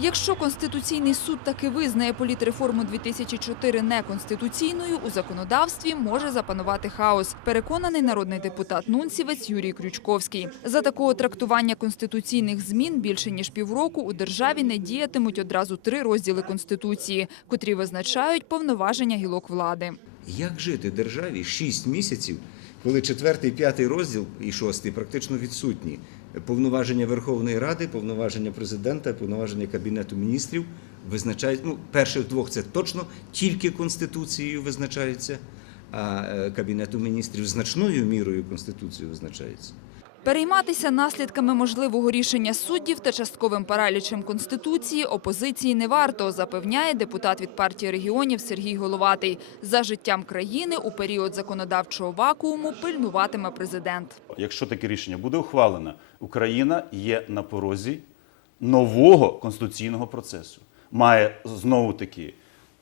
Якщо Конституційний суд таки визнає політреформу 2004 неконституційною, у законодавстві може запанувати хаос. Переконаний народний депутат Нунцівець Юрій Крючковський. За такого трактування конституційних змін більше ніж півроку у державі не діятимуть одразу три розділи конституції, котрі визначають повноваження гілок влади. Як жити державі 6 місяців, коли четвертий, п'ятий розділ і шостий практично відсутні? Повноваження Верховної Ради, повноваження президента, повноваження Кабінету міністрів визначають. Ну, перших двох це точно тільки Конституцією визначається, а е, Кабінету міністрів значною мірою Конституцією визначається. Перейматися наслідками можливого рішення суддів та частковим паралічем Конституції опозиції не варто, запевняє депутат від партії регіонів Сергій Головатий. За життям країни у період законодавчого вакууму пильнуватиме президент. Якщо таке рішення буде ухвалено, Україна є на порозі нового конституційного процесу. Має знову таки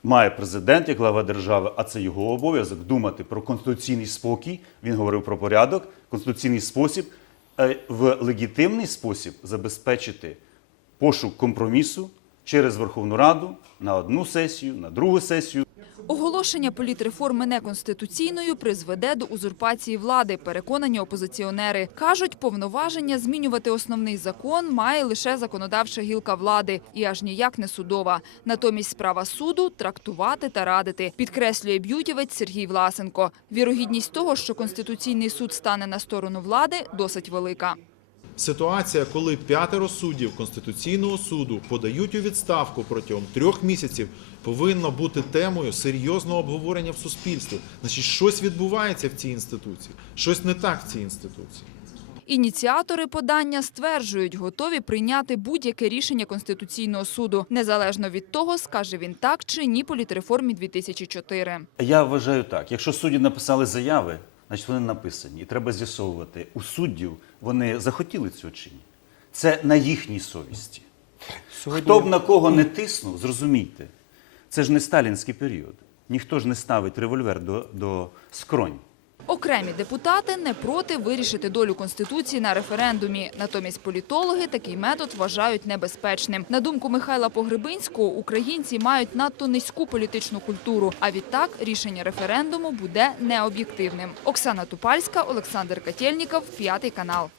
має президент як глава держави, а це його обов'язок думати про конституційний спокій. Він говорив про порядок, конституційний спосіб в легітимний спосіб забезпечити пошук компромісу через Верховну Раду на одну сесію, на другу сесію. Оголошення політреформи неконституційною призведе до узурпації влади, переконані опозиціонери. Кажуть, повноваження змінювати основний закон має лише законодавча гілка влади і аж ніяк не судова. Натомість справа суду – трактувати та радити, підкреслює б'ютівець Сергій Власенко. Вірогідність того, що Конституційний суд стане на сторону влади, досить велика. Ситуація, коли п'ятеро суддів Конституційного суду подають у відставку протягом трьох місяців, повинна бути темою серйозного обговорення в суспільстві. Значить, щось відбувається в цій інституції, щось не так в цій інституції. Ініціатори подання стверджують, готові прийняти будь-яке рішення Конституційного суду, незалежно від того, скаже він так чи ні політреформі 2004. Я вважаю так: якщо судді написали заяви, значить вони написані. І треба з'ясовувати у суддів, вони захотіли цього чи ні. Це на їхній совісті. Хто б на кого не тиснув, зрозумійте, це ж не сталінський період. Ніхто ж не ставить револьвер до, до скронь. Окремі депутати не проти вирішити долю Конституції на референдумі. Натомість політологи такий метод вважають небезпечним. На думку Михайла Погребинського, українці мають надто низьку політичну культуру, а відтак рішення референдуму буде необ'єктивним. Оксана Тупальська, Олександр Катєльніков, п'ятий канал.